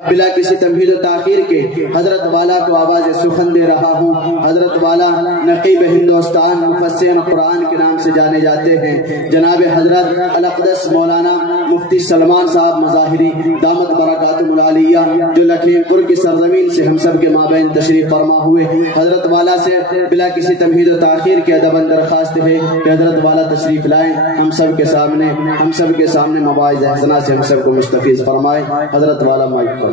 بلا کسی تمہید و تاخیر کے حضرت والا کو آواز سخن دے رہا ہوں۔ حضرت والا نقیب ہندوستان مفسر قرآن کے نام سے جانے جاتے ہیں۔ جناب حضرت الاقدس مولانا مفتی سلمان صاحب مظاہری دامت برکاتہم العالیہ جو لکھیم پور کی سرزمین سے ہم سب کے مابین تشریف فرما ہوئے، حضرت والا سے بلا کسی تمہید و تاخیر کے ادب درخواست ہے کہ حضرت والا تشریف لائیں، ہم سب کے سامنے مواعظ حسنہ سے ہم سب کو مستفیض فرمائیں۔ حضرت والا مائک پر۔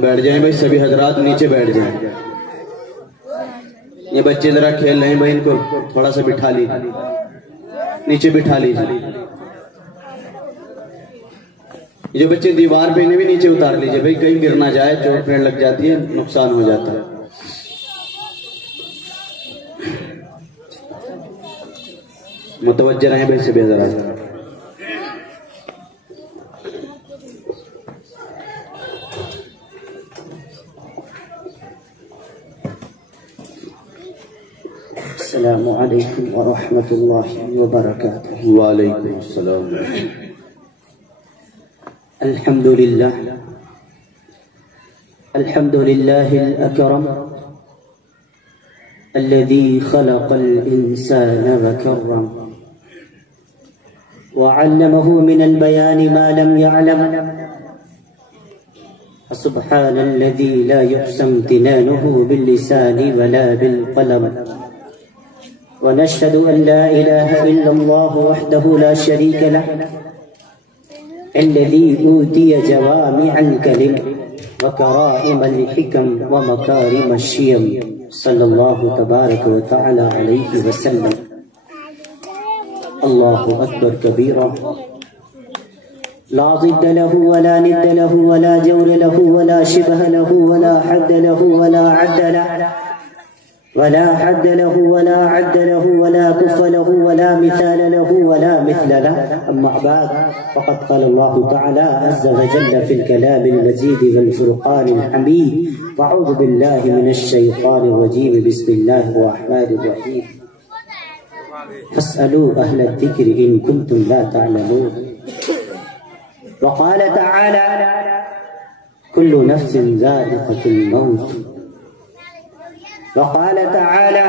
بیٹھ جائیں بھائی، سبھی حضرات نیچے بیٹھ جائیں۔ یہ بچے ذرا کھیل رہے ہیں بھائی، ان کو تھوڑا سا بٹھا لیجیے، نیچے بٹھا لیجیے۔ جو بچے دیوار پہ انہیں بھی نیچے اتار لیجیے بھائی، کہیں گر نہ جائے، چوٹ پھیڑ لگ جاتی ہے، نقصان ہو جاتا ہے۔ متوجہ رہیں بھائی سبھی حضرات۔ السلام علیکم ورحمۃ اللہ وبرکاتہ۔ وعلیکم السلام۔ الحمد للہ الأکرم الذي خلق الإنسان وكرم وعلمه من البيان ما لم يعلم، سبحان الذي لا يقسم امتنانه باللسان ولا بالقلم، ونشهد أن لا إله إلا الله وحده لا شريك له الذي أوتي جوامع الكلم وكرائم الحكم ومكارم الشيم، صلى الله تبارك وتعالى عليه وسلم۔ الله أكبر كبيرا، لا ضد له ولا ند له ولا جور له ولا شبه له ولا حد له ولا عد له ولا حد له ولا عد له ولا كف له ولا مثال له ولا مثل له، أما بعد فقد قال الله تعالى عز وجل في الكلام المجيد والفرقان الحميد، فأعوذ بالله من الشيطان الرجيم، بسم الله الرحمن الرحيم، فاسألوا أهل الذكر إن كنتم لا تعلمون، وقال تعالى كل نفس ذائقة الموت، وقال تعالى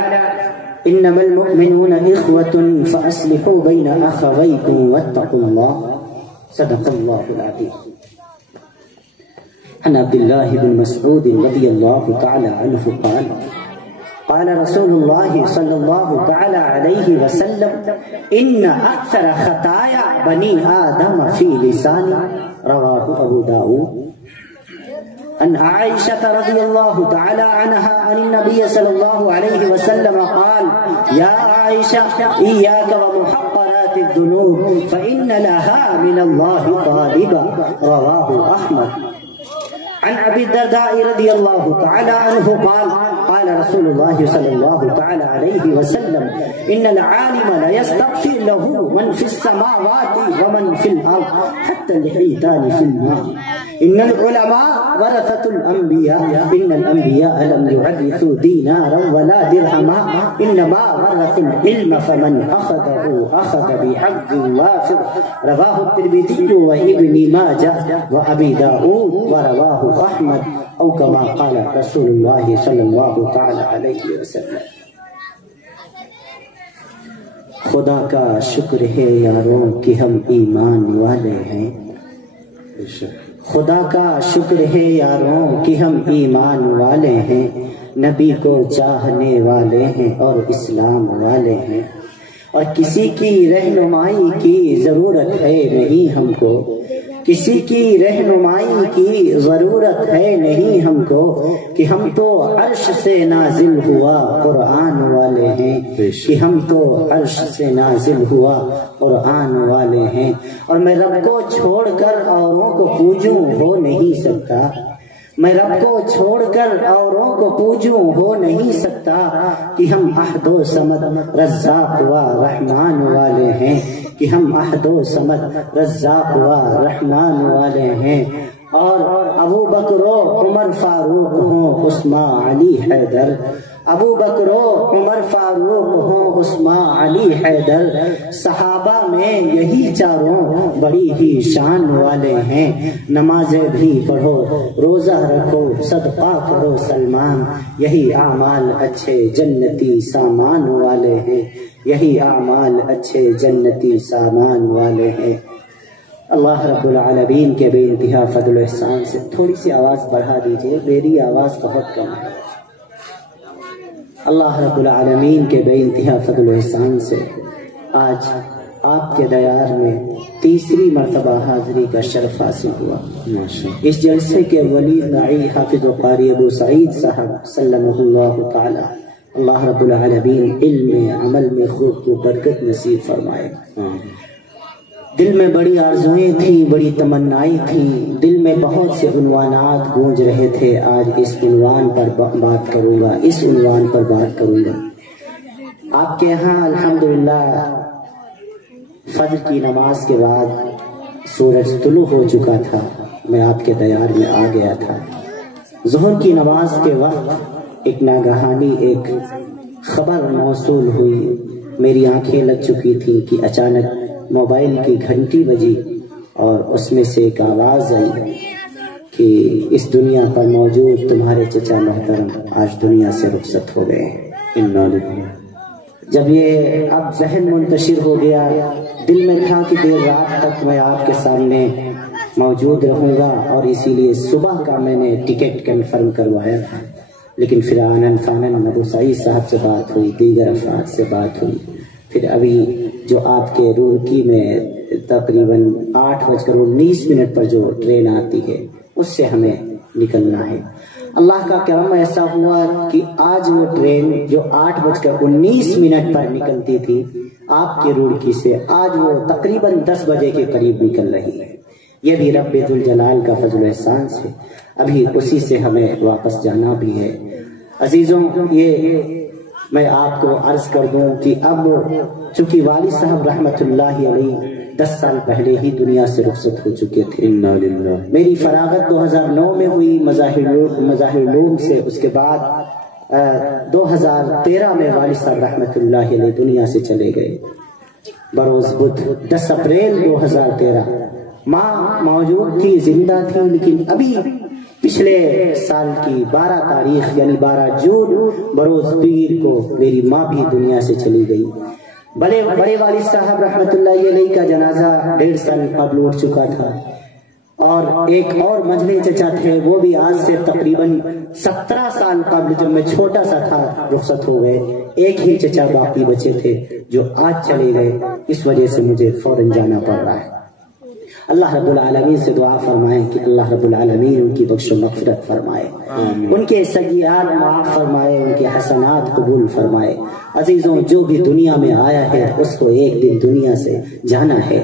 إنما المؤمنون إخوة فأصلحوا بين أخويكم واتقوا الله، صدق الله العظيم۔ عن عبد الله بن مسعود رضي الله تعالى عنه قال قال رسول الله صلى الله تعالى عليه وسلم إن أكثر خطايا بني آدم في لسانه، رواه أبو داود۔ عن عائشة رضي الله تعالى عنها عن النبي صلى الله عليه وسلم قال يا عائشة إياك ومحقرات الذنوب فإن لها من الله طالبا، رواه أحمد۔ عن أبي الدرداء رضي الله تعالى عنه قال قال رسول الله صلى الله تعالى عليه وسلم إن العالم لا يستغفر له من في السماوات ومن في الأرض حتى الحيتان في الماء، إن العلماء ورثة الأنبياء، إن الأنبياء لم يورثوا دينارا ولا درهما، إنما ورثوا العلم فمن أخذه أخذ بحظ وافر، رواه الترمذي وابن ماجه وأبي داود ورواه أحمد، أو كما قال رسول الله صلى الله تعالى عليه وسلم۔ خدا کا شکر ہے یاروں کہ ہم ایمان والے ہیں، خدا کا شکر ہے یاروں کہ ہم ایمان والے ہیں، نبی کو چاہنے والے ہیں اور اسلام والے ہیں، اور کسی کی رہنمائی کی ضرورت ہے نہیں ہم کو، کسی کی رہنمائی کی ضرورت ہے نہیں ہم کو، کہ ہم تو عرش سے نازل ہوا قرآن والے ہیں، کہ ہم تو عرش سے نازل ہوا قرآن والے ہیں، اور میں رب کو چھوڑ کر اوروں کو پوجوں ہو نہیں سکتا، میں رب کو چھوڑ کر اوروں کو پوجوں ہو نہیں سکتا کہ ہم احد و صمد رزاق و رحمان والے ہیں، کہ ہم احد و صمد رزاق و رحمان والے ہیں۔ اور ابو بکر و عمر فاروق ہوں عثمان علی حیدر، ابو بکر و عمر فاروق ہوں عثمان علی حیدر، صحابہ میں یہی چاروں بڑی ہی شان والے ہیں۔ نمازیں بھی پڑھو، روزہ رکھو، صدقہ کرو سلمان، یہی اعمال اچھے جنتی سامان والے ہیں، یہی اعمال اچھے جنتی سامان والے ہیں۔ اللہ رب العالمین کے بے انتہا فضل و احسان سے تھوڑی سی آواز بڑھا دیجئے، میری آواز بہت کم ہے۔ اللہ رب العالمین کے بے انتہا فضل و احسان سے آج آپ کے دیار میں تیسری مرتبہ حاضری کا شرف حاصل ہوا۔ اس جلسے کے ولی داعی حافظ و قاری ابو سعید صاحب سلمہ اللہ تعالی، اللہ رب العالمین علم میں عمل میں خوب کو برکت نصیب فرمائے۔ دل میں بڑی آرزویں تھیں، بڑی تمنائیں تھیں، دل میں بہت سے عنوانات گونج رہے تھے۔ آج اس عنوان پر بات کروں گا، اس عنوان پر بات کروں گا۔ آپ کے ہاں الحمدللہ فجر کی نماز کے بعد سورج طلوع ہو چکا تھا، میں آپ کے دیار میں آ گیا تھا۔ ظہر کی نماز کے وقت ایک ناگہانی ایک خبر موصول ہوئی، میری آنکھیں لگ چکی تھی کہ اچانک موبائل کی گھنٹی بجی اور اس میں سے ایک آواز آئی کہ اس دنیا پر موجود تمہارے چچا محترم آج دنیا سے رخصت ہو گئے ہیں۔ جب یہ اب ذہن منتشر ہو گیا، دل میں تھا کہ دیر رات تک میں آپ کے سامنے موجود رہوں گا، اور اسی لیے صبح کا میں نے ٹکٹ کنفرم کروایا تھا، لیکن پھر آنن فانن ابو سعید صاحب سے بات ہوئی، دیگر افراد سے بات ہوئی، پھر ابھی جو آپ کے روڑکی میں تقریباً 8:19 پر جو ٹرین آتی ہے اس سے ہمیں نکلنا ہے۔ اللہ کا کرم ایسا ہوا کہ آج وہ ٹرین جو 8:19 پر نکلتی تھی آپ کے روڑکی سے، آج وہ تقریباً 10 بجے کے قریب نکل رہی ہے۔ یہ بھی رب ذوالجلال کا فضل و احسان سے، ابھی اسی سے ہمیں واپس جانا بھی ہے۔ عزیزوں، یہ میں آپ کو عرض کر دوں کہ اب چونکہ والد صاحب رحمت اللہ علیہ 10 سال پہلے ہی دنیا سے رخصت ہو چکے تھے۔ میری فراغت 2009 میں ہوئی مظاہر علوم سے، اس کے بعد 2013 میں والد صاحب رحمت اللہ علیہ دنیا سے چلے گئے بروز بدھ 10 اپریل 2013۔ ماں موجود تھی، زندہ تھی، لیکن ابھی پچھلے سال کی 12 تاریخ یعنی 12 جون بروز پیر کو میری ماں بھی دنیا سے چلی گئی۔ بڑے والد صاحب رحمت اللہ علیہ کا جنازہ 1.5 سال قبل اٹھ چکا تھا، اور ایک اور مجھلے چچا تھے، وہ بھی آج سے تقریباً 17 سال قبل جب میں چھوٹا سا تھا رخصت ہو گئے۔ ایک ہی چچا باقی بچے تھے جو آج چلے گئے، اس وجہ سے مجھے فوراً جانا پڑ رہا ہے۔ اللہ رب العالمین سے دعا فرمائیں کہ اللہ رب العالمین ان کی بخش و مغفرت فرمائے، ان کے سیئات معاف فرمائے، ان کے حسنات قبول فرمائے۔ عزیزوں، جو بھی دنیا میں آیا ہے اس کو ایک دن دنیا سے جانا ہے۔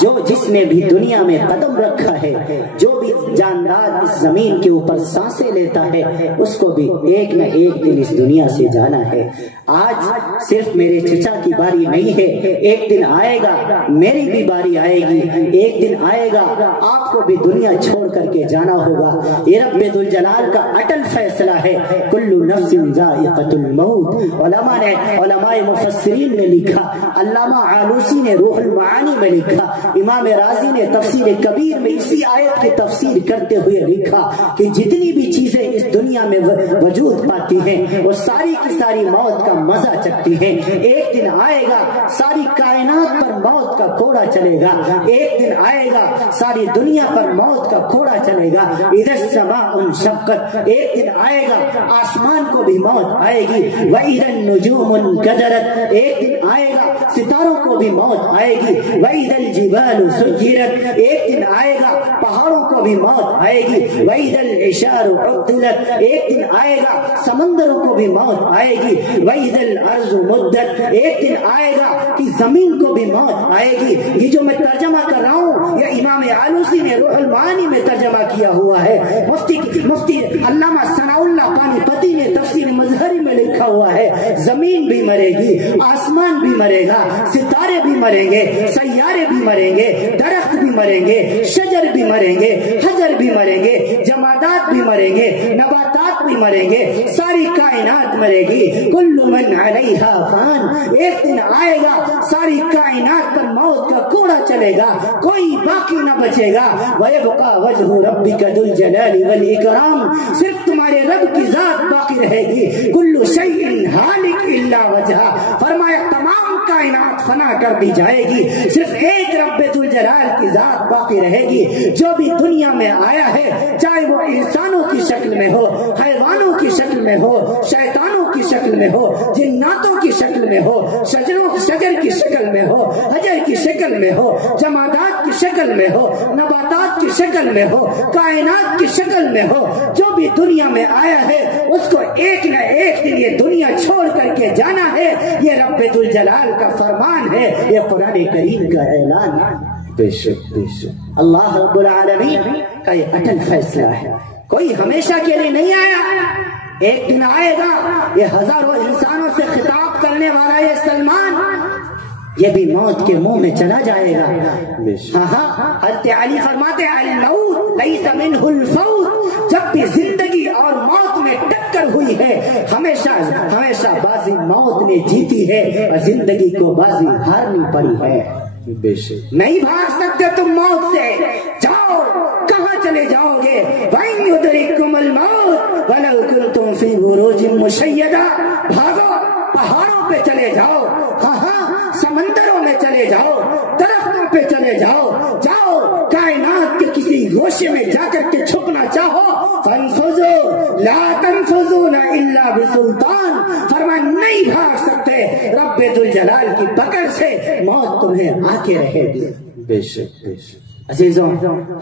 جو جس نے بھی دنیا میں قدم رکھا ہے، جو بھی جاندار اس زمین کے اوپر سانسیں لیتا ہے، اس کو بھی ایک نہ ایک دن اس دنیا سے جانا ہے۔ آج صرف میرے چچا کی باری نہیں ہے، ایک دن آئے گا میری بھی باری آئے گی، ایک دن آئے گا آپ کو بھی دنیا چھوڑ کر کے جانا ہوگا۔ یہ رب ذوالجلال کا اٹل فیصلہ ہے، کل نفس ذائقۃ الموت۔ علماء مفسرین نے لکھا، علامہ آلوسی نے روح المعانی میں لکھا، امام رازی نے تفسیر کبیر میں اسی آیت کی تفسیر کرتے ہوئے لکھا کہ جتنی بھی چیزیں اس دنیا میں وجود پاتی ہیں وہ ساری کی ساری موت کا مزہ چکتی ہیں۔ ایک دن آئے گا ساری کائنات پر موت کا کوڑا چلے گا، ایک دن آئے گا ساری دنیا پر موت کا کوڑا چلے گا۔ اذا السماء انشقت، ایک دن آئے گا آسمان کو بھی موت آئے گی۔ واذا النجوم انکدرت، ایک دن آئے گا ستاروں کو بھی موت آئے گی۔ واذا الجبال سجرت، ایک دن آئے گا پہاڑوں کو بھی موت آئے گی۔ واذا العشار عطلت، عُطِلَتْ، ایک دن آئے گا سمندروں کو بھی موت آئے گی، وَإِذَا الْأَرْضُ مُدَّتْ، ایک دن آئے گا کہ زمین کو بھی موت آئے گی۔ یہ جو میں ترجمہ کر رہا ہوں یہ امام آلوسی نے روح المعانی میں ترجمہ کیا ہوا ہے، مفتی علامہ ثناء اللہ پانی پتی نے تفسیر مظہری میں لکھا ہوا ہے، زمین بھی مرے گی، آسمان بھی مرے گا، ستارے بھی مریں گے، سیارے بھی مریں گے، درخت بھی مریں گے، شجر بھی مریں گے، حجر بھی مریں گے، جمادات بھی مریں گے، نباتات بھی مریں گے، ساری کائنات مرے گی۔ کل من علیہا فان، ایک دن آئے گا ساری کائنات پر موت کا کوڑا چلے گا، کوئی باقی نہ بچے گا۔ وَيَبْقَى وَجْهُ رَبِّكَ ذُو الْجَلَالِ وَالْإِكْرَامِ، صرف تمہارے رب کی ذات باقی رہے گی۔ کل شیء ہالک الا وجہہ، فرمایا تمام کائنات فنا کر دی جائے گی، صرف ایک رب ذو الجلال کی ذات باقی رہے گی۔ جو بھی دنیا میں آیا ہے چاہے وہ انسانوں کی شکل میں ہو، حیوانوں کی شکل میں ہو، شیطانوں کی شکل میں ہو، جناتوں کی شکل میں ہو، شجر کی شکل میں ہو، حجر کی شکل میں ہو، جمادات کی شکل میں ہو، نباتات کی شکل میں ہو، کائنات کی شکل میں ہو، جو بھی دنیا میں آیا ہے اس کو ایک نہ ایک دن یہ دنیا چھوڑ کر کے جانا ہے۔ یہ رب ذوالجلال کا فرمان ہے، یہ قرآن کریم کا اعلان ہے۔ بے شک بے شک، اللہ رب العالمین کا یہ اٹل فیصلہ ہے، کوئی ہمیشہ کے لیے نہیں آیا، ایک دن آئے گا یہ ہزاروں انسانوں سے خطاب کرنے والا یہ سلمان، یہ بھی موت کے منہ میں چلا جائے گا۔ ہاں حضرت علی فرماتے ہیں الموت لیس منہ الفوت، جب بھی زندگی اور موت میں ٹکر ہوئی ہے ہمیشہ بازی موت نے جیتی ہے اور زندگی کو بازی ہارنی پڑی ہے۔ بے شک، نہیں بھاگ سکتے تم موت سے، جاؤ کہاں چلے جاؤ گے؟ وَإِن يُدْرِكْكُمُ الْمَوْتُ وَلَوْ كُنْتُمْ فِي بُرُوجٍ مُشَيَّدَةٍ، بھاگو پہاڑوں پہ چلے جاؤ، ہاں سمندروں میں چلے جاؤ، درختوں پہ چلے جاؤ، جاؤ کائنات کے کسی گوشے میں جا کر کے چھپنا چاہو، فَانفُذُوا لَا تَنفُذُونَ إِلَّا بِسُلْطَانٍ، فرمایا نہیں بھاگ سکتے رب ذوالجلال کی پکڑ سے، موت تمہیں آ کے رہے گی۔ بے شک بے شک، عزیزوں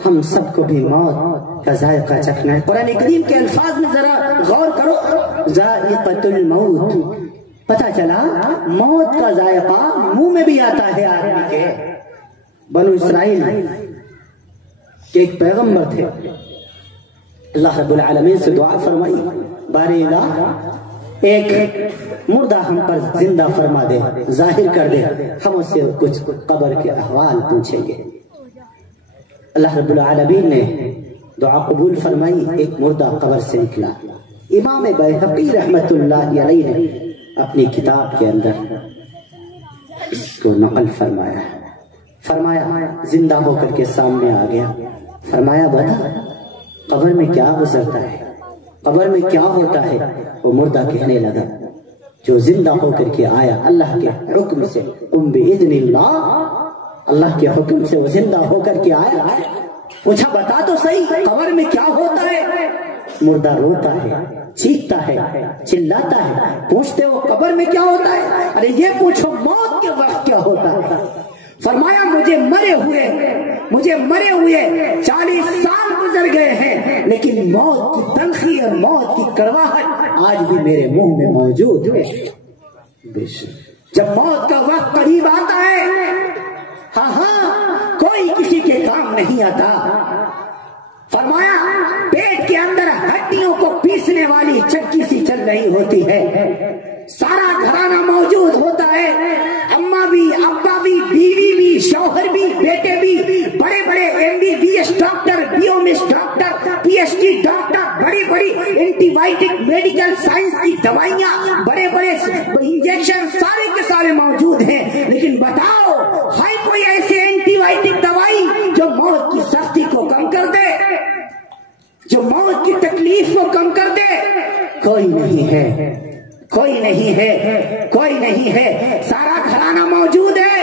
ہم سب کو بھی موت کا ذائقہ چکھنا ہے۔ قرآن کریم کے الفاظ میں ذرا غور کرو، ذائقۃ الموت، پتہ چلا موت کا ذائقہ منہ میں بھی آتا ہے آدمی کے۔ بنو اسرائیل کے ایک پیغمبر تھے، اللہ رب العالمین سے دعا فرمائی، بارے الہ ایک مردہ ہم پر زندہ فرما دے، ظاہر کر دے، ہم اس سے کچھ قبر کے احوال پوچھیں گے۔ اللہ رب العالمین نے دعا قبول فرمائی، ایک مردہ قبر سے نکلا۔ امام بیہقی رحمت اللہ علیہ نے اپنی کتاب کے اندر اس کو نقل فرمایا زندہ ہو کر کے سامنے آ گیا، فرمایا بتا قبر میں کیا گزرتا ہے، قبر میں کیا ہوتا ہے؟ وہ مردہ کہنے لگا جو زندہ ہو کر کے آیا اللہ کے حکم سے، قم بإذن اللہ کے حکم سے وہ زندہ ہو کر کے آیا، پوچھا بتا تو صحیح قبر میں کیا ہوتا ہے؟ مردہ روتا ہے، چیختا ہے، چلاتا ہے، پوچھتے ہو قبر میں کیا ہوتا ہے؟ ارے یہ پوچھو موت کے وقت کیا ہوتا ہے؟ فرمایا مجھے مرے ہوئے 40 سال گزر گئے ہیں، لیکن موت کی تلخی اور موت کی کڑواہٹ آج بھی میرے منہ میں موجود ہے۔ بے شک، جب موت کا وقت قریب آتا ہے ہاں کوئی کسی کے کام نہیں آتا۔ فرمایا پیٹ کے اندر ہڈیوں کو پیسنے والی چکی سی چل رہی ہوتی ہے، سارا گھرانہ موجود ہوتا ہے، اماں بھی، ابا بھی، بیوی بھی، شوہر بھی، بیٹے بھی، بڑے بڑے MBBS doctor, BOMS doctor, PhD doctor, بڑی بڑی اینٹی بائیوٹک میڈیکل سائنس کی دوائیاں، بڑے بڑے انجیکشن سارے کے سارے موجود ہیں، لیکن بتاؤ ہے کوئی ایسے اینٹی بائیوٹک دوائی جو موت کی سختی کو کم کر دے، جو موت کی تکلیف کو کم کر دے؟ کوئی نہیں ہے، کوئی نہیں ہے، کوئی نہیں ہے۔ سارا گھرانہ موجود ہے،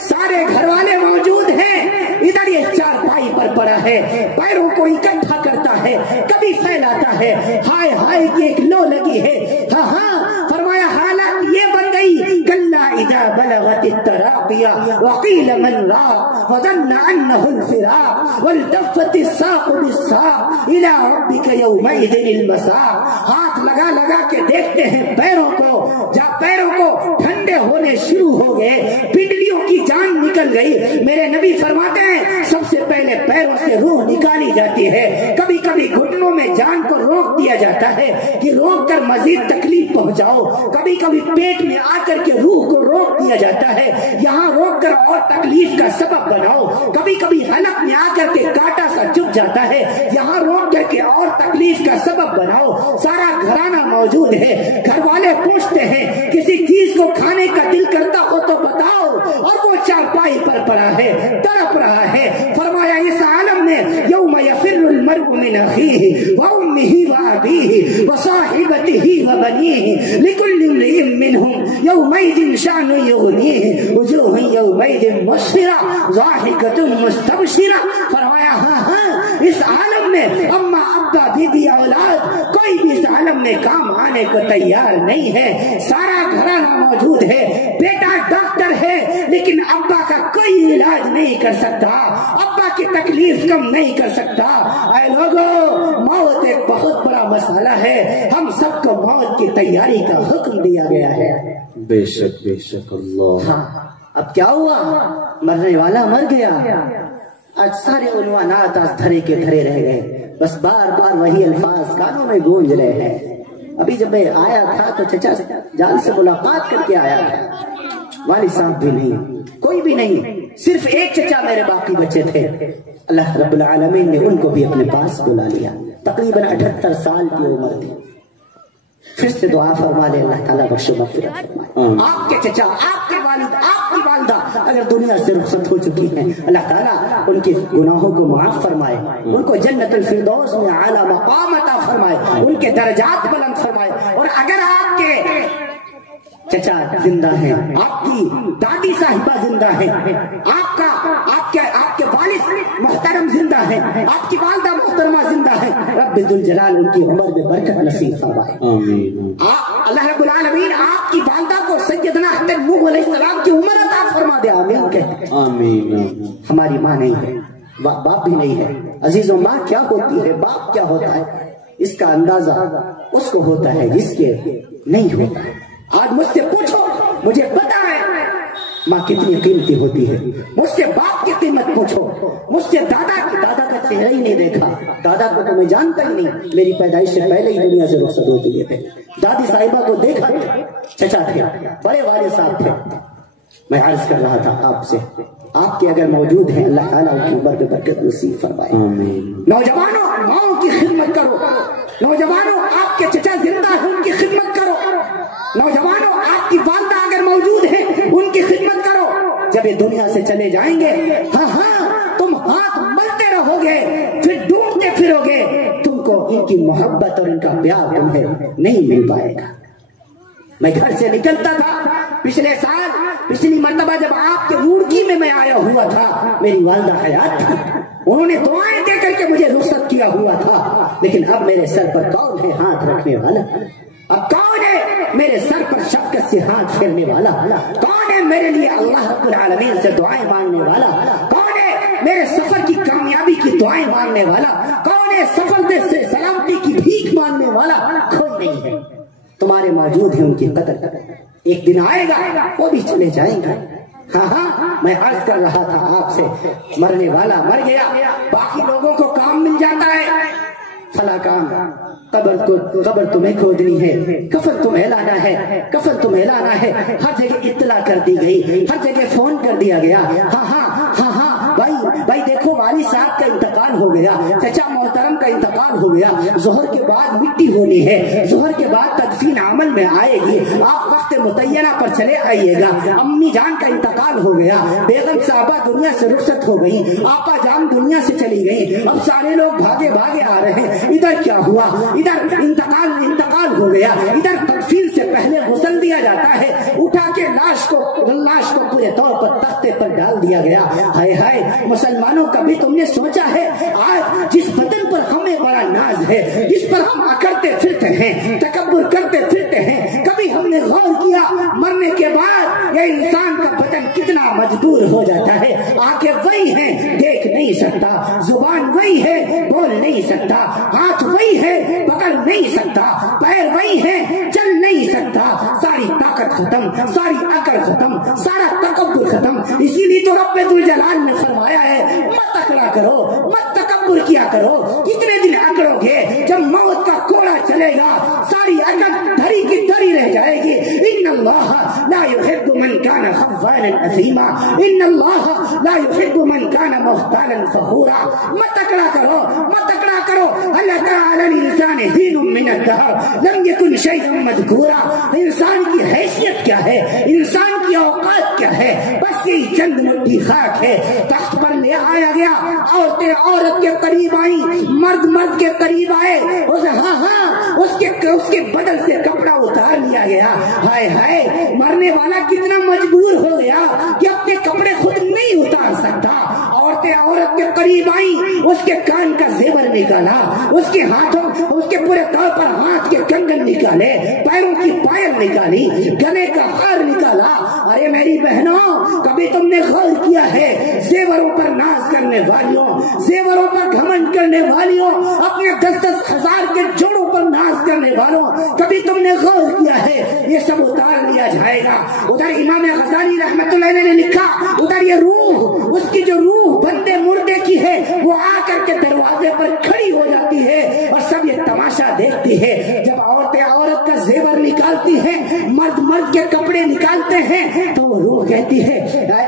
سارے گھر والے موجود ہیں، ادھر یہ چارپائی پر پڑا ہے، پیروں کو اکٹھا کرتا ہے، کبھی پھیلاتا ہے، ہائے ہائے کی ایک لو لگی ہے، ہاں فرمایا حالت یہ بن گئی گئی کلا اذا بلغت التراقی وقیل من راق وظن انه الفراق والتفت الساق بالساق الى ربك يومئذ المساق. ہاتھ لگا لگا کے دیکھتے ہیں پیروں کو، جب پیروں کو ٹھنڈے ہونے شروع ہو گئے، پنڈلیوں کی جان نکل گئی. میرے نبی فرماتے ہیں سب سے پہلے پیروں سے روح نکالی جاتی ہے. کبھی کبھی گھٹنوں میں جان کو روک دیا جاتا ہے کہ روک کر مزید تکلیف پہنچاؤ. کبھی کبھی پیٹ میں آ کر کے روح کو روک دیا جاتا ہے، یہاں روک کر اور تکلیف کا سبب بناؤ. کبھی کبھی حلق میں آ کر کے کانٹا سا چبھ جاتا ہے، یہاں روک کر کے اور تکلیف کا سبب بناؤ. سارا گھرانہ موجود ہے، گھر والے پوچھتے ہیں کسی چیز کو کھانے کا دل کرتا ہو تو بتاؤ، اور وہ چارپائی پر پڑا ہے، تڑپ رہا ہے. فرمایا اس عالم میں یوم یفر المرء من اخیہ وامہ وابیہ وصاحبتہ وبنیہ لکل امرئ منہم یومئذ شأن یغنیہ وجوہ یومئذ مسفرہ ضاحکۃ مستبشرہ. فرمایا ہاں اس عالم میں اما ابا بیوی اولاد کوئی بھی اس عالم میں کام آنے کو تیار نہیں ہے. سارا گھرانہ موجود ہے، بیٹا ڈاکٹر ہے لیکن ابا کا کوئی علاج نہیں کر سکتا، ابا کی تکلیف کم نہیں کر سکتا. اے لوگوں، موت ایک بہت بڑا مسئلہ ہے، ہم سب کو موت کی تیاری کا حکم دیا گیا ہے. بے شک بے شک اللہ. ہاں اب کیا ہوا؟ مرنے والا مر گیا. آج سارے عنوانات آج دھرے کے دھرے رہ گئے، بس بار بار وہی الفاظ کانوں میں گونج رہے ہیں. ابھی جب میں آیا تھا تو چچا جان سے ملاقات کر کے آیا تھا. والد صاحب بھی نہیں، کوئی بھی نہیں، صرف ایک چچا میرے باقی بچے تھے. اللہ رب العالمین نے ان کو بھی اپنے پاس بلا لیا. تقریباً 78 سال کی عمر تھی. پھر سے دعا فرما لے اللہ تعالیٰ بخش و مغفرت فرمائے. آپ کے چچا، آپ کے والد، آپ کی والدہ اگر دنیا سے رخصت ہو چکی ہیں، اللہ تعالیٰ ان کے گناہوں کو معاف فرمائے، ان کو جنت الفردوس میں اعلیٰ مقام عطا فرمائے، ان کے درجات بلند فرمائے. اور اگر آپ کے چچا زندہ ہیں، آپ کی دادی صاحبہ زندہ ہیں، آپ کے والد محترم زندہ ہیں، آپ کی والدہ محترمہ زندہ ہیں، رب ذوالجلال ان کی عمر میں برکت نصیب فرمائے. اللہ رب العالمین آپ کی والدہ کو سیدنا حضرت نوح علیہ السلام کی عمر عطا فرما دے. آمین کہتے ہیں. آمین. ہماری ماں نہیں ہے، باپ بھی نہیں ہے. عزیزوں، ماں کیا ہوتی ہے، باپ کیا ہوتا ہے، اس کا اندازہ اس کو ہوتا ہے جس کے نہیں ہوتا ہے. آج مجھ سے پوچھو، مجھے پتا ہے ماں کتنی قیمتی ہوتی ہے. مجھ سے باپ کی قیمت پوچھو، مجھ سے دادا کا چہرہ ہی نہیں دیکھا، دادا کو تو میں جانتا ہی نہیں، میری پیدائش سے پہلے ہی دنیا سے رخصت ہو چکے تھے. دادی صاحبہ کو دیکھا، چچا تھے، بڑے والد صاحب تھے. میں عرض کر رہا تھا آپ سے، آپ کے اگر موجود ہیں اللہ تعالیٰ ان کی عمر میں برکت نصیب فرمائے. نوجوانوں، ماؤں کی خدمت کرو. نوجوانوں، آپ کے چچا زندہ ہیں، ان کی خدمت کرو. نوجوانوں، آپ کی والدہ اگر موجود ہیں ان کی خدمت کرو. جب یہ دنیا سے چلے جائیں گے، ہاں تم ہاتھ ملتے رہو گے، پھر ڈھونڈتے پھرو گے، تم کو ان کی محبت اور ان کا پیار تمہیں نہیں مل پائے گا. میں گھر سے نکلتا تھا پچھلے سال، پچھلی مرتبہ جب آپ کے روڑکی میں آیا ہوا تھا، میری والدہ حیات تھی، انہوں نے دعائیں دے کر کے مجھے رخصت کیا ہوا تھا. لیکن اب میرے سر پر کون ہے ہاتھ رکھنے والا؟ اب کون ہے میرے سر پر شفقت سے ہاتھ پھیرنے والا؟ کون ہے میرے لیے اللہ رب العالمین سے دعائیں مانگنے والا؟ کون ہے میرے سفر کی کامیابی کی دعائیں مانگنے والا؟ کون ہے سفر سے سلامتی کی بھیک مانگنے والا؟ کوئی نہیں ہے. تمہارے موجود ہیں، ان کی قدر کرو. ایک دن آئے گا وہ بھی چلے جائیں گے. ہاں میں عرض کر رہا تھا آپ سے، مرنے والا مر گیا، باقی لوگوں کو کام مل جاتا ہے. فلاں کام، قبر تمہیں کھودنی ہے، کفن تمہیں لانا ہے، کفن تمہیں لانا ہے. ہر جگہ اطلاع کر دی گئی، ہر جگہ فون کر دیا گیا. ہاں بھائی دیکھو والد صاحب کا انتقال ہو گیا، چچا محترم کا انتقال ہو گیا، ظہر کے بعد مٹی ہونی ہے، ظہر کے بعد تدفین عمل میں آئے گی، آپ وقت متعینہ پر چلے آئیے گا. امی جان کا انتقال ہو گیا، بیگم صاحبہ دنیا سے رخصت ہو گئی، آپا جان دنیا سے چلی گئی، اب سارے لوگ بھاگے آ رہے ہیں. ادھر کیا ہوا؟ ادھر انتقال ہو گیا، ادھر تدفین سے پہلے غسل دیا جاتا ہے، اٹھا کے لاش کو پورے طور پر تختے پر ڈال دیا گیا. ہائے مسلمانوں کبھی تم نے سوچا ہے آج جس وطن پر ہمیں بڑا ناز ہے، جس پر ہم اکڑتے پھرتے ہیں، تکبر کرتے پھرتے ہیں، کبھی ہم نے غور کیا مرنے کے سکتا، پیر وہی ہیں چل نہیں سکتا، ساری طاقت ختم، ساری عقل ختم، سارا تکبر ختم۔ اسی لیے تو رب ذوالجلال نے فرمایا ہے مت اکڑا کرو، مت تکبر کیا کرو۔ کتنے دن اکڑو گے؟ جب موت کا کوڑا چلے گا ساری عقل دھری کی دھری رہ جائے گی۔ ان اللہ لا يحب من كان خوانا اثیما، ان اللہ لا يحب من كان مختالا فخورا۔ مت اکڑا کرو، مت اکڑا کرو۔ اللہ تعالی الانسان حین من الدہر لم یکن شیئا مذکورا۔ انسان کی حیثیت کیا ہے، انسان کی اوقات کیا ہے؟ بس یہی چند مٹھی خاک ہے۔ تخت پر لے آیا گیا، عورتیں عورت کے قریب آئیں، مرد مرد کے قریب آئے، اس کے بدن سے کپڑا اتار لیا گیا۔ ہائے ہائے، مرنے والا کتنا مجبور ہو گیا کہ اپنے کپڑے خود نہیں اتار سکتا۔ عورتیں عورت کے قریب آئیں، اس کے کان کا زیور نکالا، اس کے ہاتھوں، اس کے پورے طور پر ہاتھ کے کنگن نکالے، پیروں کی پائل نکالی، گلے کا ہار نکالا۔ ارے میری بہنوں، کبھی تم نے غور کیا ہے زیوروں پر ناز کرنے والیوں، زیوروں پر گھمنڈ کرنے والیوں، اپنے 10-10 ہزار کے جوڑوں پر ناز کرنے والوں، کبھی تم نے غور کیا ہے یہ سب اتار لیا جائے گا؟ ادھر امام غزالی رحمت اللہ علیہ نے لکھا، ادھر یہ روح، اس کی جو روح بندے مردے کی ہے وہ آ کر کے دروازے پر کھڑی ہو جاتی ہے اور سب یہ تماشا دیکھتی ہے۔ جب عورتیں عورت کا زیور نکالتی ہیں، مرد مرد کے کپڑے نکالتے ہیں، تو وہ روح کہتی ہے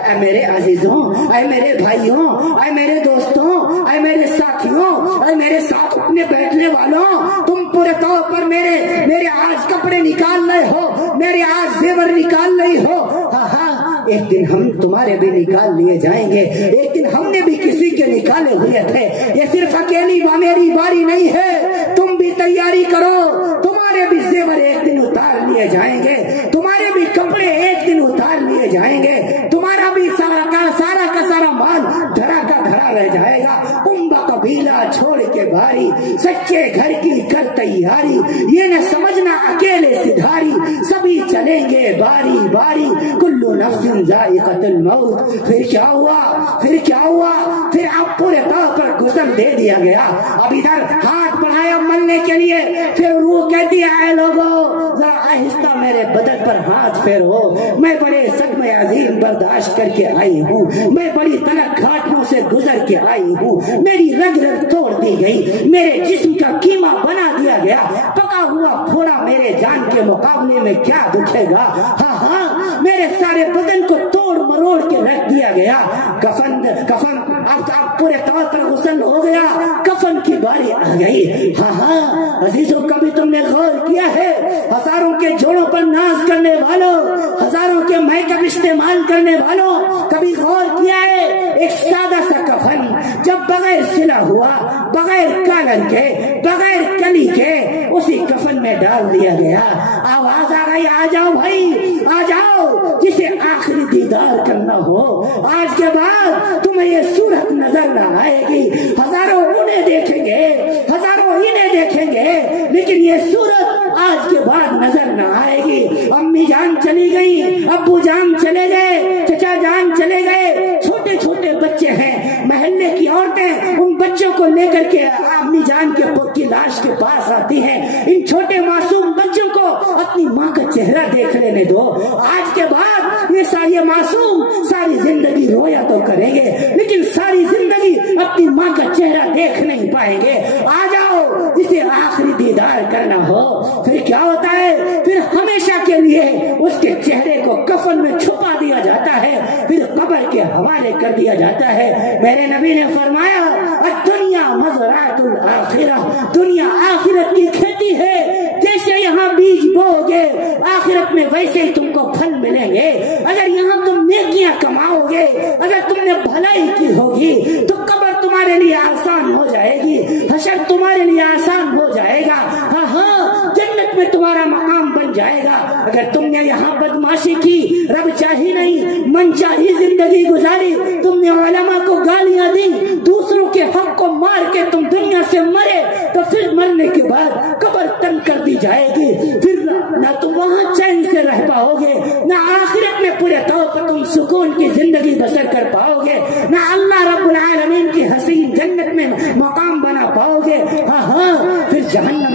اے میرے عزیزوں، اے میرے بھائیوں، اے میرے دوستوں، اے میرے ساتھیوں، اے میرے ساتھ اٹھنے بیٹھنے والوں، تم پورے طور پر میرے آج کپڑے نکال رہے ہو، میرے آج زیور نکال رہی ہو۔ ایک دن ہم تمہارے بھی نکال لیے جائیں گے، ایک دن ہم نے بھی کسی کے نکالے ہوئے تھے۔ یہ صرف اکیلی میری باری نہیں ہے، تم بھی تیاری کرو، تمہارے بھی زیور ایک دن اتار لیے جائیں گے، تمہارے بھی کپڑے ایک دن اتار لیے جائیں گے، تمہارا بھی سارا کا سارا مال دھرا کا دھرا رہ جائے گا۔ قبیلہ چھوڑ کے بھاری، سچے گھر کی کر تیاری، یہ نہ سمجھنا اکیلے سدھاری، سبھی چلیں گے باری باری، کلو نفس ذائقۃ الموت۔ پھر کیا ہوا؟ پھر کیا ہوا؟ پھر اب پورے طور پر غسل دے دیا گیا، اب ادھر ہاتھ بڑھایا ملنے کے لیے، پھر روح کہتی ہے اے لوگوں ذرا آہستہ میرے بدن پر ہاتھ پھیرو، میں بڑے صدمے عظیم برداشت کر کے آئی ہوں، میں بڑی تلخ گھاٹیوں سے گزر کے آئی ہوں، میری رگ رگ توڑ دی گئی، میرے جسم کا قیمہ بنا دیا گیا، پکا ہوا پھوڑا میرے جان کے مقابلے میں کیا دکھے گا؟ ہاں میرے سارے بدن کو توڑ مروڑ کے رکھ دیا گیا۔ کفن اب پورے طور پر غسل ہو گیا، کفن کی باری آ گئی۔ ہاں عزیزوں، کبھی تم نے غور کیا ہے ہزاروں کے جوڑوں پر ناز کرنے والوں، ہزاروں کے میک اپ استعمال کرنے والوں، کبھی غور کیا ہے ایک سادہ سا کفن جب بغیر سلا ہوا، بغیر کالر کے، بغیر کلی کے اسی کفن میں ڈال دیا گیا؟ آواز آ گئی آ جاؤ بھائی، آ جاؤ، جسے آخری دیدار کرنا ہو آج کے بعد تمہیں یہ صورت نظر نہ آئے گی۔ ہزاروں انہیں دیکھیں گے، ہزاروں انہیں دیکھیں گے، لیکن یہ صورت آج کے بعد نظر نہ آئے گی۔ امی جان چلی گئی، ابو جان چلے گئے، چچا جان چلے گئے، چھوٹے چھوٹے بچے ہیں، محلے کی عورتیں ان بچوں کو لے کر کے امی جان کی لاش کے پاس آتی ہیں۔ ان چھوٹے معصوم بچوں کو اپنی ماں کا چہرہ دیکھ لینے دو۔ آج کے بعد یہ معصوم ساری زندگی رویا تو کریں گے، لیکن ساری زندگی اپنی ماں کا چہرہ دیکھ نہیں پائیں گے۔ آ جاؤ، جسے آخری دیدار کرنا ہو۔ پھر کیا ہوتا ہے؟ پھر ہمیشہ کے لیے اس کے چہرے کو کفن میں چھپا دیا جاتا ہے، پھر قبر کے حوالے کر دیا جاتا ہے۔ میرے نبی نے فرمایا الدنیا مزرعۃ الآخرہ، دنیا آخرت کی کھیتی ہے، جیسے یہاں بیج بو گے آخرت میں ویسے ہی تم کو پھل ملیں گے۔ اگر یہاں تم نیکیاں کماؤ گے، اگر تم نے بھلائی کی ہوگی تو قبر تمہارے لیے آسان ہو جائے گی، حشر تمہارے لیے آسان ہو جائے گا، ہاں جنت میں تمہارا مقام بن جائے گا۔ اگر تم نے یہاں بدماشی کی، رب چاہی نہیں، من چاہی زندگی گزاری، تم نے علماء کو گالیاں دی، دوسروں کے حق کو مار کے تم دنیا سے مرے، تو پھر مرنے کے بعد قبر تنگ کر دی جائے گی، پھر نہ تم وہاں چین سے رہ پاؤ گے، نہ آخرت میں پورے طور پر تم سکون کی زندگی بسر کر پاؤ گے، نہ اللہ رب العالمین کی حسین جنت میں مقام بنا پاؤ گے۔ ہاں پھر جہنم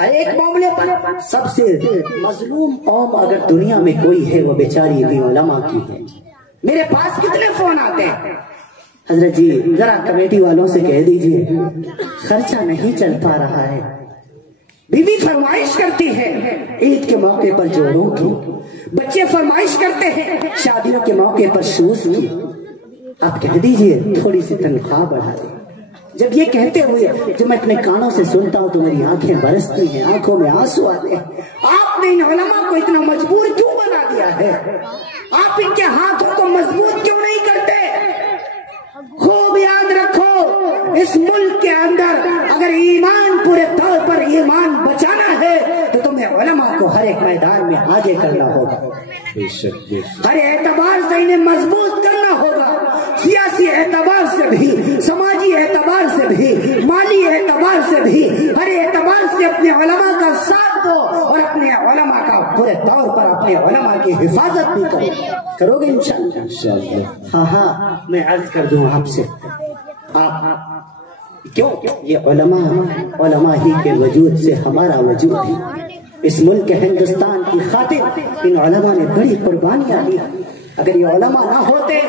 ہر ایک معاملے پر سب سے مظلوم قوم اگر دنیا میں کوئی ہے وہ بیچاری بھی علماء کی ہے۔ میرے پاس کتنے فون آتے ہیں، حضرت جی ذرا کمیٹی والوں سے کہہ دیجئے خرچہ نہیں چل پا رہا ہے، بیوی فرمائش کرتی ہے عید کے موقع پر جوڑوں کی، بچے فرمائش کرتے ہیں شادیوں کے موقع پر شوز کی، آپ کہہ دیجئے تھوڑی سی تنخواہ بڑھا دیں۔ جب یہ کہتے ہوئے جو میں اپنے کانوں سے سنتا ہوں تو میری آنکھیں برستی ہیں، آنکھوں میں آنسو آتے ہیں۔ آپ نے ان علماء کو اتنا مجبور کیوں بنا دیا ہے؟ آپ ان کے ہاتھوں کو مضبوط کیوں نہیں کرتے؟ خوب یاد رکھو، اس ملک کے اندر اگر ایمان پورے طور پر ایمان بچانا ہے تو تمہیں علماء کو ہر ایک میدان میں آگے کرنا ہوگا، ہر اعتبار سے انہیں مضبوط کرنا ہوگا، سیاسی اعتبار سے بھی، سماجی اعتبار سے بھی، مالی اعتبار سے بھی، ہر اعتبار سے اپنے علماء کا ساتھ دو اور اپنے علماء کا پورے طور پر اپنے علماء کی حفاظت بھی کرو گے انشاءاللہ۔ ہاں میں عرض کر دوں آپ سے، کیوں یہ علماء ہی کے وجود سے ہمارا وجود ہے۔ اس ملک ہندوستان کی خاطر ان علماء نے بڑی قربانیاں دی۔ اگر یہ علماء نہ ہوتے،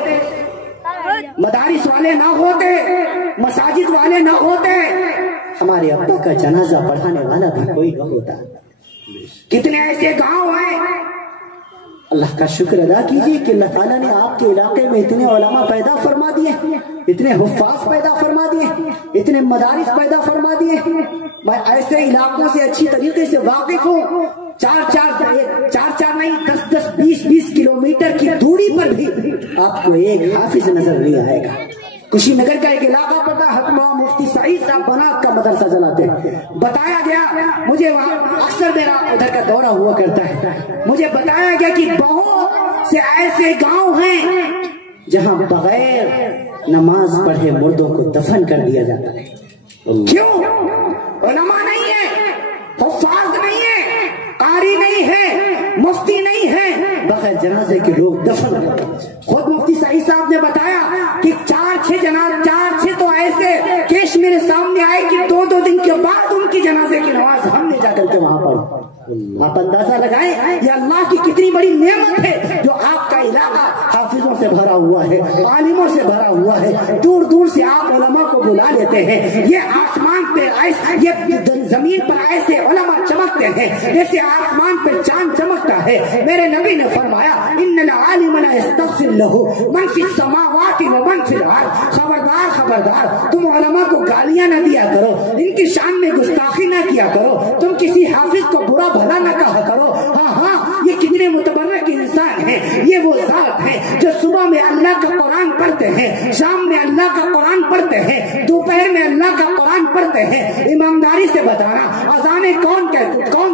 مدارس والے نہ ہوتے، مساجد والے نہ ہوتے، ہمارے ابا کا جنازہ پڑھانے والا بھی کوئی نہ ہوتا۔ کتنے ایسے گاؤں ہیں، اللہ کا شکر ادا کیجیے کہ اللہ تعالیٰ نے آپ کے علاقے میں اتنے علماء پیدا فرما دیے، اتنے حفاظ پیدا فرما دیے، اتنے مدارس پیدا فرما دیے۔ میں ایسے علاقوں سے اچھی طریقے سے واقف ہوں، چار نہیں 10-20 کلومیٹر کی دوری پر بھی آپ کو ایک حافظ نظر نہیں آئے گا۔ کشی نگر کا ایک علاقہ پڑتا ہے، مفتی سعید صاحب بنات کا مدرسہ چلاتے ہیں۔ بتایا گیا مجھے، وہاں اکثر میرا ادھر کا دورہ ہوا کرتا ہے، مجھے بتایا گیا کہ بہت سے ایسے گاؤں ہیں جہاں بغیر نماز پڑھے مردوں کو دفن کر دیا جاتا ہے۔ کیوں؟ علماء نہیں ہے، حفاظ نہیں ہے، قاری نہیں ہے، مفتی نہیں ہے، بغیر جنازے کے لوگ دفن کرتے ہیں۔ خود مفتی سعید صاحب نے بتایا کہ 4-6 تو ایسے کیس میرے سامنے آئے کہ 2 دن کے بعد ان کی جنازے کی نماز ہم نے جا کر کے وہاں پڑھی۔ آپ اندازہ لگائیں یہ اللہ کی کتنی بڑی نعمت ہے جو آپ کا علاقہ حافظوں سے بھرا ہوا ہے، عالموں سے بھرا ہوا ہے، دور دور سے آپ علماء کو بلا لیتے ہیں۔ یہ آسمان پہ یہ زمین پر ایسے علماء چمکتے ہیں جیسے آسمان پہ چاند چمکتا ہے۔ میرے نبی نے فرمایا ان العالم لا يستغفر له من في السماوات ومن في الارض۔ خبردار تم علماء کو گالیاں نہ دیا کرو، ان کی شان میں گستاخی نہ کیا کرو، تم کسی حافظ کو برا بھلا نہ کہا کرو۔ ہاں یہ کتنے متبرک انسان ہیں، یہ وہ ذات ہیں جو صبح میں اللہ کا قرآن پڑھتے ہیں، شام میں اللہ کا قرآن پڑھتے ہیں، دوپہر میں اللہ کا قرآن پڑھتے ہیں۔ ایمانداری سے بتانا اذانیں کون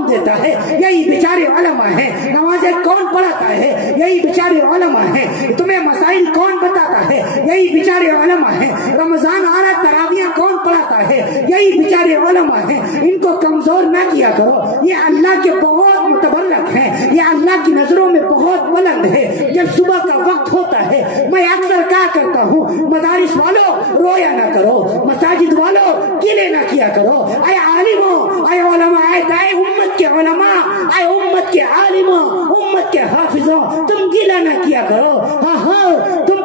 دیتا ہے؟ یہی بیچارے علماء ہیں۔ نمازیں کون پڑھاتا ہے؟ یہی بیچارے علماء ہیں۔ تمہیں مسائل کون بتاتا ہے؟ یہی بیچارے علماء ہیں۔ رمضان آ رہا، تراویح کون پڑھاتا ہے؟ یہی بیچارے علماء ہیں۔ ان کو کمزور نہ کیا کرو، یہ اللہ کے بہت متبرک ہیں، یہ اللہ کی نظروں میں بہت بلند ہے۔ جب صبح کا وقت ہوتا ہے میں اکثر کہا کرتا ہوں مدارس والوں رویا نہ کرو، مساجد والوں گلے نہ کیا کرو۔ اے عالموں، اے علماء، اے امت کے علماء، اے امت کے عالموں، امت کے حافظوں، تم گلہ نہ کیا کرو۔ ہاں تم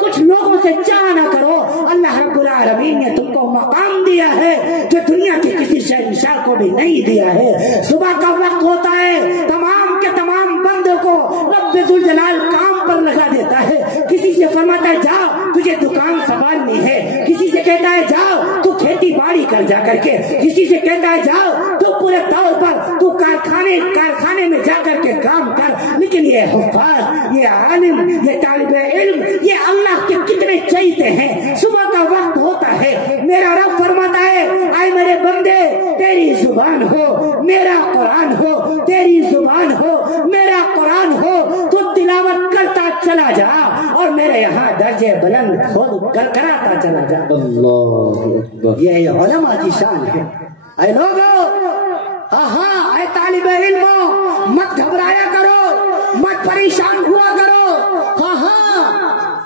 کچھ لوگوں سے چاہ نہ کرو۔ اللہ رب العالمین نے تم کو مقام دیا ہے جو دنیا کے کسی شہنشاہ کو بھی نہیں دیا ہے۔ صبح کا وقت ہوتا ہے، تمام کے تمام بندوں کو رب ذوالجلال کام پر لگا دیتا ہے۔ کسی سے فرماتا ہے جاؤ تجھے دکان سنبھالنی ہے، کسی سے کہتا ہے جاؤ تو کھیتی باڑی کر جا کر کے، کسی سے کہتا ہے جاؤ تو پورے طور پر تو کارخانے میں جا کر کے کام کر۔ لیکن یہ حفاظ، یہ عالم، یہ طالب علم، یہ اللہ کے کتنے چاہیتے ہیں۔ صبح کا وقت ہوتا ہے، میرا رب فرماتا ہے اے میرے بندے تیری زبان ہو میرا قرآن ہو، تیری زبان ہو میرا قرآن ہو، تو تلاوت کرتا چلا جا اور میرے یہاں درجے بلند خود کراتا چلا جا۔ یہ علماء کی شان ہے۔ اے لوگوں، ہاں اے طالب علموں، مت گھبرایا کرو، مت پریشان ہوا کرو۔ ہاں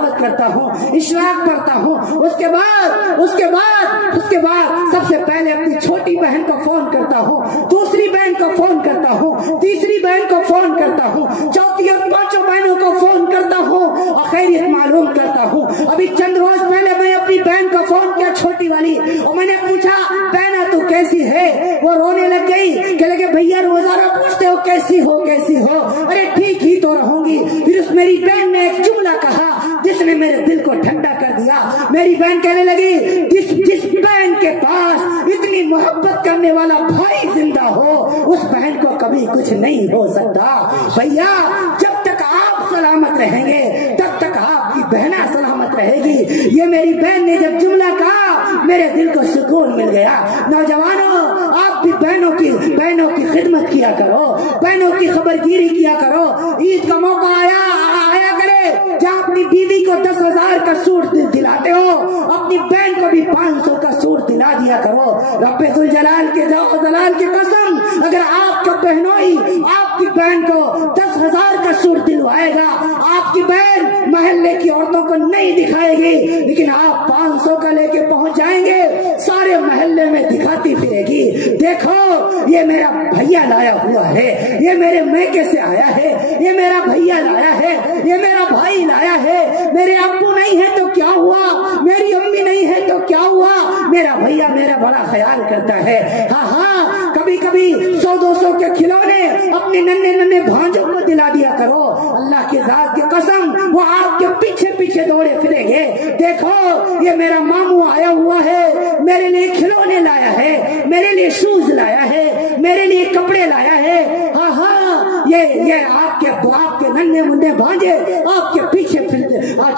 تلاوت کرتا ہوں، اشراق پڑھتا ہوں، اس کے بعد سب سے پہلے اپنی چھوٹی بہن کو فون کرتا ہوں، دوسری بہن کو فون کرتا ہوں، تیسری بہن کو فون کرتا ہوں، چوتھی اور پانچوں بہنوں کو فون کرتا ہوں اور خیریت معلوم کرتا ہوں۔ ابھی چند روز پہلے میں اپنی بہن کو فون کیا، چھوٹی والی، اور میں نے پوچھا بہنا تو کیسی ہے؟ وہ رونے لگ گئی کہ لگے بھیا روزانہ پوچھتے ہو کیسی ہو کیسی ہو؟ ارے ٹھیک ہی تو رہوں گی۔ پھر اس میری بہن نے ایک جملہ کہا جس نے میرے دل کو ٹھنڈا کر دیا۔ میری بہن کہنے لگی جس بہن کے پاس اتنی محبت کرنے والا بھائی زندہ ہو اس بہن کو کبھی کچھ نہیں ہو سکتا۔ بھیا جب تک آپ سلامت رہیں گے تب تک آپ کی بہنا سلامت رہے گی۔ یہ میری بہن نے جب جملہ کہا میرے دل کو سکون مل گیا۔ نوجوانوں آپ بھی بہنوں کی خدمت کیا کرو، بہنوں کی خبرگیری کیا کرو۔ عید کا موقع آیا کرے جہاں اپنی بیوی کو 10,000 کا سوٹ دلاتے ہو اپنی بہن کو بھی 500 کا سوٹ دلا دیا کرو۔ رب ذوالجلال کے قسم اگر آپ کا بہنوئی آپ کی بہن کو 10,000 کا سوٹ دلوائے گا، آپ کی بہن محلے کی عورتوں کو نہیں دکھائے گی لیکن آپ 500 کا لے کے پہنچ جائیں گے، سارے محلے میں دکھاتی پھرے گی دیکھو یہ میرا بھیا لایا ہوا ہے، یہ میرے میکے سے آیا ہے، یہ میرا بھیا لایا ہے، یہ میرا بھائی لایا ہے۔ میرے ابو نہیں ہے تو کیا ہوا، میری امی نہیں ہے تو کیا ہوا، میرا بھیا میرا بڑا خیال کرتا ہے۔ ہاں کبھی کبھی 100-200 کے کھلونے اپنے ننھے بھانجوں کو دلا دیا کرو۔ اللہ کی ذات کی قسم وہ آپ کے پیچھے پیچھے دوڑے پھریں گے۔ دیکھو یہ میرا ماموں آیا ہوا ہے، میرے لیے کھلونے لایا ہے، میرے لیے شوز لایا ہے، میرے لیے کپڑے لایا ہے۔ ہاں یہ آپ کے ننھے منھے بھانجے آپ کے پیچھے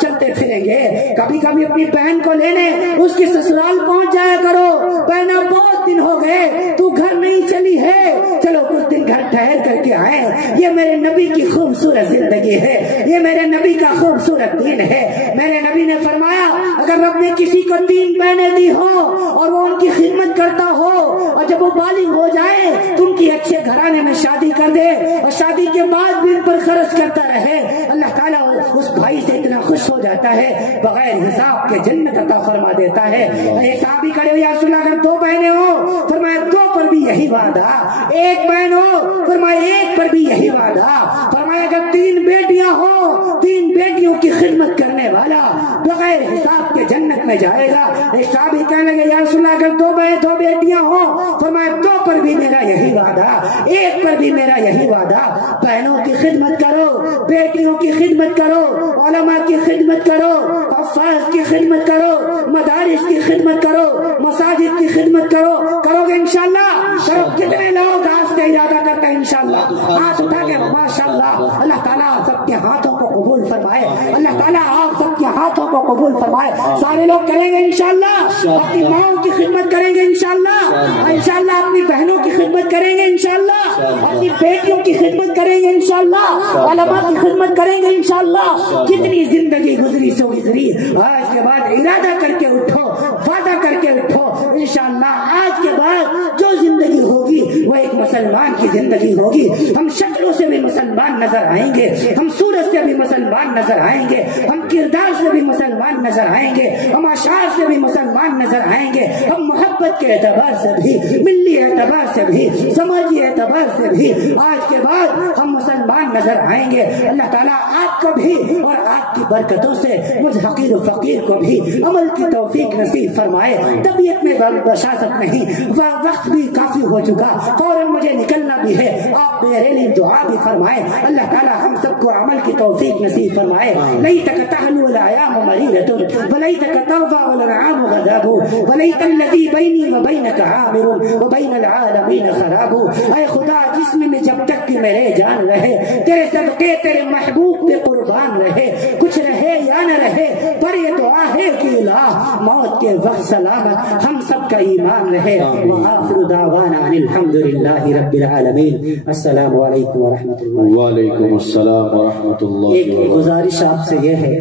چلتے پھریں گے۔ کبھی کبھی اپنی بہن کو لینے اس کی سسرال پہنچ جایا کرو۔ بہنا بہت دن ہو گئے تو گھر نہیں چلی ہے، چلو کچھ دن گھر ٹھہر کر کے آئے۔ یہ میرے نبی کی خوبصورت زندگی ہے، یہ میرے نبی کا خوبصورت دین ہے۔ میرے نبی نے فرمایا اگر رب نے کسی کو 3 بہنیں دی ہو اور وہ ان کی خدمت کرتا ہو اور جب وہ بالغ ہو جائے تو ان کی اچھے گھرانے میں شادی کر دے اور شادی کے بعد بھی ان پر خرچ کرتا رہے، اللہ تعالیٰ اس بھائی سے اتنا خوش ہو جاتا ہے بغیر حساب کے جنت عطا فرما دیتا ہے۔ ایک صحابی کہے یا رسول اللہ اگر 2 بہنیں ہو فرمایا 2 پر بھی یہی وعدہ، 1 بہن ہو فرمایا 1 پر بھی یہی وعدہ، فرمایا اگر 3 بیٹیاں ہو 3 بیٹیوں کی خدمت کرنے والا بغیر حساب کے جنت میں جائے گا۔ ایک صحابی کہنے لگے یا رسول اللہ اگر 2 بیٹیاں ہو فرمایا 2 پر بھی میرا یہی وعدہ، 1 پر بھی میرا یہی وعدہ۔ بہنوں کی خدمت کرو، بیٹیوں کی خدمت کرو، علماء کی خدمت کرو، حفاظ کی خدمت کرو، مدارس کی خدمت کرو، مساجد کی خدمت کرو گے انشاءاللہ؟ کرو۔ کتنے لوگ آج سے ارادہ کرتے ہیں انشاءاللہ؟ ہاتھ اٹھا کے ماشاءاللہ۔ اللہ تعالیٰ سب کے ہاتھوں کو قبول فرمائے، اللہ تعالیٰ آپ سب کے ہاتھوں کو قبول فرمائے۔ سارے لوگ کریں گے انشاءاللہ، اپنی ماؤں کی خدمت کریں گے انشاءاللہ، انشاءاللہ اپنی بہنوں کی خدمت کریں گے انشاءاللہ، اپنی بیٹیوں کی خدمت کریں گے انشاءاللہ، علماء کی خدمت کریں گے انشاءاللہ۔ جتنی زندگی گزری سو گزری، آج کے بعد ارادہ کر کے اٹھو، وعدہ کر کے اٹھو انشاءاللہ آج کے بعد جو زندگی ہوگی وہ ایک مسلمان کی زندگی ہوگی۔ ہم شکلوں سے بھی مسلمان نظر آئیں گے، ہم صورت سے بھی مسلمان نظر آئیں گے، ہم کردار سے بھی مسلمان نظر آئیں گے، ہم اشعار سے بھی مسلمان نظر آئیں گے، ہم محبت کے اعتبار سے بھی، ملی اعتبار سے بھی، سماجی اعتبار سے بھی آج کے بعد ہم مسلمان نظر آئیں گے۔ اللہ تعالیٰ آپ کو بھی اور آپ کی برکتوں سے مجھ حقیر و فقیر کو بھی عمل کی توفیق نصیب فرمائے۔ طبیعت میں بشاشت نہیں، وقت بھی کافی ہو چکا، فوراً مجھے نکلنا بھی ہے، آپ میرے لیے دعا بھی فرمائے۔ اللہ تعالیٰ ہم سب کو عمل کی توفیق نصیب فرمائے۔ لیتک تحلو الایام مریرۃ ولیتک ترضى والانعام غضب ولیت الذی بینی وبینک عامر وبین العالمین خراب۔ اے خدا جسم میں جب تک کہ میرے جان رہے تیرے صدقے تیرے محبوب پہ قربان رہے، کچھ رہے یا نہ رہے پر یہ دعا ہے کہ الہ موت کے وقت سلامت ہم سب کا ایمان رہے۔ وآخر دعوانا ان الحمدللہ رب العالمین۔ السلام علیکم ورحمۃ اللہ۔ وعلیکم السلام ورحمۃ اللہ۔ ایک گزارش آپ سے یہ ہے،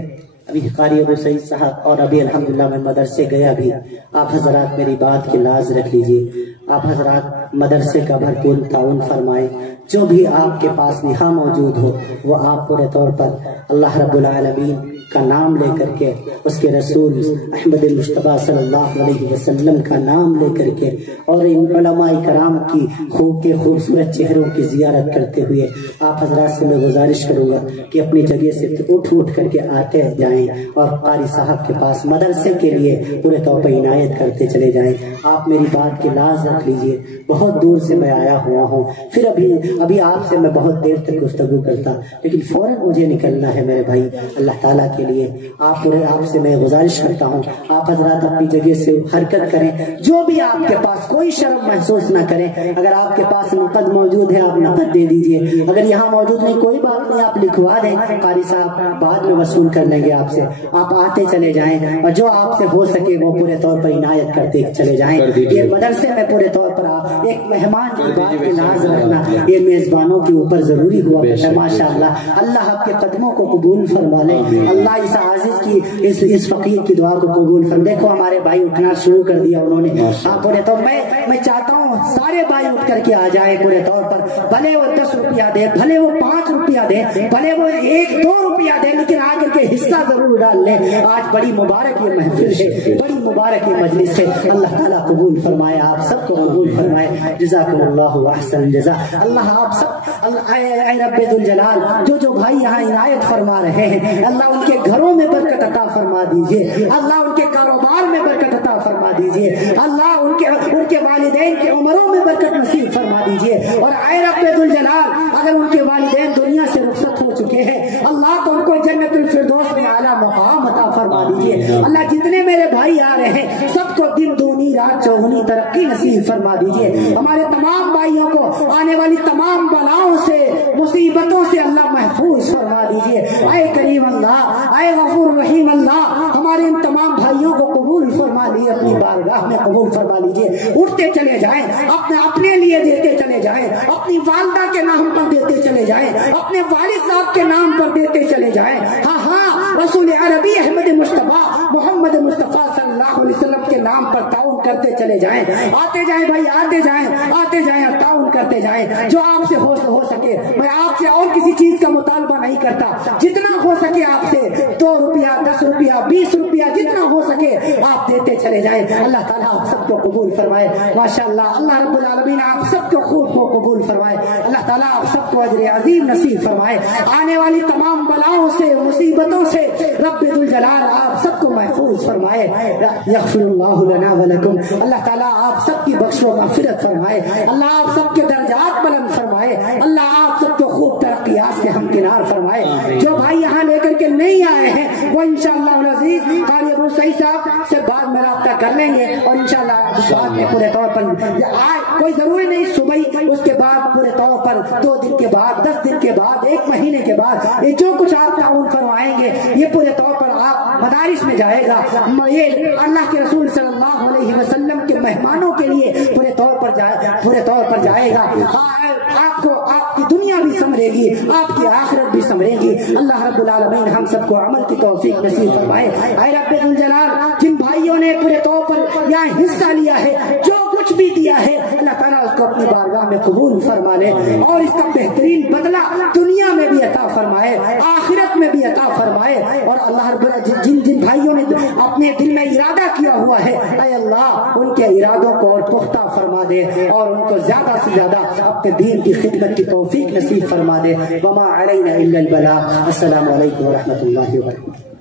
ابھی قاری ابو سعید صاحب اور ابھی الحمدللہ میں مدرسے گیا بھی، آپ حضرات میری بات کی لاز رکھ لیجئے۔ آپ حضرات مدرسے کا بھرپور تعاون فرمائے. جو بھی آپ کے پاس یہاں موجود ہو وہ آپ پورے طور پر اللہ رب العالمین کا نام لے کر کے، اس کے رسول احمد مصطفیٰ صلی اللہ علیہ وسلم کا نام لے کر کے اور ان علماء کرام کی خوبصورت چہروں کی زیارت کرتے ہوئے آپ حضرات سے میں گزارش کروں گا کہ اپنی جگہ سے اٹھ کر کے آتے جائیں اور قاری صاحب کے پاس مدرسے کے لیے پورے طور پر عنایت کرتے چلے جائیں. آپ میری بات کی لاز رکھ لیجئے، بہت دور سے میں آیا ہوا ہوں، پھر ابھی آپ سے میں بہت دیر تک گفتگو کرتا، لیکن فوراً مجھے نکلنا ہے میرے بھائی. اللہ تعالیٰ کے لیے آپ سے میں گزارش کرتا ہوں آپ حضرات اپنی جگہ سے حرکت کریں. جو بھی آپ کے پاس کوئی شرم محسوس نہ کریں. اگر آپ کے پاس نقد موجود ہے آپ نقد دے دیجئے، اگر یہاں موجود نہیں کوئی بات نہیں، آپ لکھوا دیں، قاری صاحب بعد میں وصول کر لیں گے آپ سے. آپ آتے چلے جائیں اور جو آپ سے ہو سکے وہ پورے طور پر عنایت کرتے چلے جائیں. یہ مدرسے میں پورے طور پر ایک مہمان کی بات کی لاز رکھنا یہ میزبانوں کے اوپر ضروری ہوا ہے. ماشاء اللہ، اللہ آپ کے قدموں کو قبول فرما لے. اللہ اس عاجز کی اس فقیر کی دعا کو قبول فرما. دیکھو ہمارے بھائی اٹھنا شروع کر دیا انہوں نے. پورے طور میں چاہتا ہوں سارے بھائی اٹھ کر کے آ جائے پورے طور پر. بھلے وہ 10 روپیہ دے، بھلے وہ 5 روپیہ دے، بھلے وہ 1-2 روپیہ دے، لیکن آ کر کے حصہ ضرور ڈال لیں. آج بڑی مبارک یہ محفل ہے، بڑی مبارک یہ مجلس ہے. اللہ تعالیٰ قبول فرمائے، آپ سب کو قبول فرمائے. جزاکم اللہ احسن الجزا. اللہ آپ سب اے رب ذوالجلال جو بھائی یہاں عنایت فرما رہے ہیں، اللہ ان کے گھروں میں برکت عطا فرما دیجئے. اللہ ان کے کاروبار میں برکت عطا فرما دیجئے. اللہ ان کے والدین کی عمروں میں برکت نصیب فرما دیجئے. اور اے رب ذوالجلال اگر ان کے والدین دنیا سے رخصت ہو چکے ہیں، اللہ تو ان کو جنت الفردوس میں اعلیٰ مقام عطا فرما دیجئے. اللہ جتنے میرے بھائی آ رہے ہیں سب کو دن دونی رات چوگنی ترقی نصیب فرما دیجئے. ہمارے تمام بھائیوں کو آنے والی تمام بلاؤں سے مصیبتوں سے اللہ محفوظ فرما دیجئے. اے کریم اللہ، اے غفور رحیم اللہ، ہمارے ان تمام بھائیوں کو قبول فرما لیجئے، اپنی بارگاہ میں قبول فرما لیجئے. اٹھتے چلے جائیں، اپنے لیے دیتے چلے جائیں، اپنی والدہ کے نام پر دیتے چلے جائیں، اپنے والد صاحب کے نام پر دیتے چلے جائیں. ہاں رسول عربی احمد مصطفیٰ محمد مصطفیٰ صلی اللہ علیہ وسلم کے نام پر تعاون کرتے چلے جائیں. آتے جائیں بھائی، آتے جائیں اور تعاون کرتے جائیں. جو آپ سے ہو سکے، میں آپ سے اور کسی چیز کا مطالبہ نہیں کرتا. جتنا ہو سکے آپ سے 2 روپیہ 10 روپیہ 20 روپیہ جتنا ہو سکے آپ دیتے چلے جائیں. اللہ تعالیٰ آپ سب کو قبول فرمائے. ماشاء اللہ، اللہ رب العالمین آپ سب کو خوب کو قبول فرمائے. اللہ تعالیٰ آپ سب کو اجر عظیم نصیب فرمائے. آنے والی تمام بلاؤں سے مصیبتوں سے رب ذوالجلال آپ سب کو محفوظ فرمائے. یغفر اللہ لنا ولکم. اللہ تعالیٰ آپ سب کی بخش و مغفرت فرمائے. اللہ آپ سب کے درجات بلند فرمائے. اللہ آپ سب کو خوب ترقیات سے ہمکنار فرمائے. جو بھائی یہاں لے کر کے نہیں آئے ہیں وہ انشاءاللہ العزیز قاری ابو سعید صاحب سے بعد میں رابطہ کر لیں گے اور انشاءاللہ بعد میں پورے طور پر کوئی ضروری نہیں صبح، اس کے بعد پورے طور پر 2 دن کے بعد 10 دن کے بعد 1 مہینے کے بعد یہ جو کچھ آپ تعاون فرمائیں گے یہ پورے طور پر آپ مدارس میں جائے گا. یہ اللہ کے رسول صلی اللہ علیہ وسلم کے مہمانوں کے لیے پورے طور پر جائے گا. آپ کی دنیا بھی سمرے گی، آپ کی آخرت بھی سمرے گی. اللہ رب العالمین ہم سب کو عمل کی توفیق نصیب فرمائے. اے رب ذوالجلال جن بھائیوں نے پورے طور پر یہاں حصہ لیا ہے، جو کچھ بھی دیا ہے، اللہ تعالیٰ اس کو اپنی بارگاہ میں قبول فرما لے اور اس کا بہترین بدلہ دنیا میں بھی عطا فرمائے، آخرت میں بھی عطا فرمائے. اور اللہ رب جن بھائیوں نے اپنے دل میں ارادہ کیا ہوا ہے، اے اللہ ان کے ارادوں کو اور پختہ فرما دے اور ان کو زیادہ سے زیادہ اپنے دین کی خدمت کی توفیق نصیب فرما دے. وما علینا الا البلاغ. السلام علیکم ورحمۃ اللہ وبرکاتہ.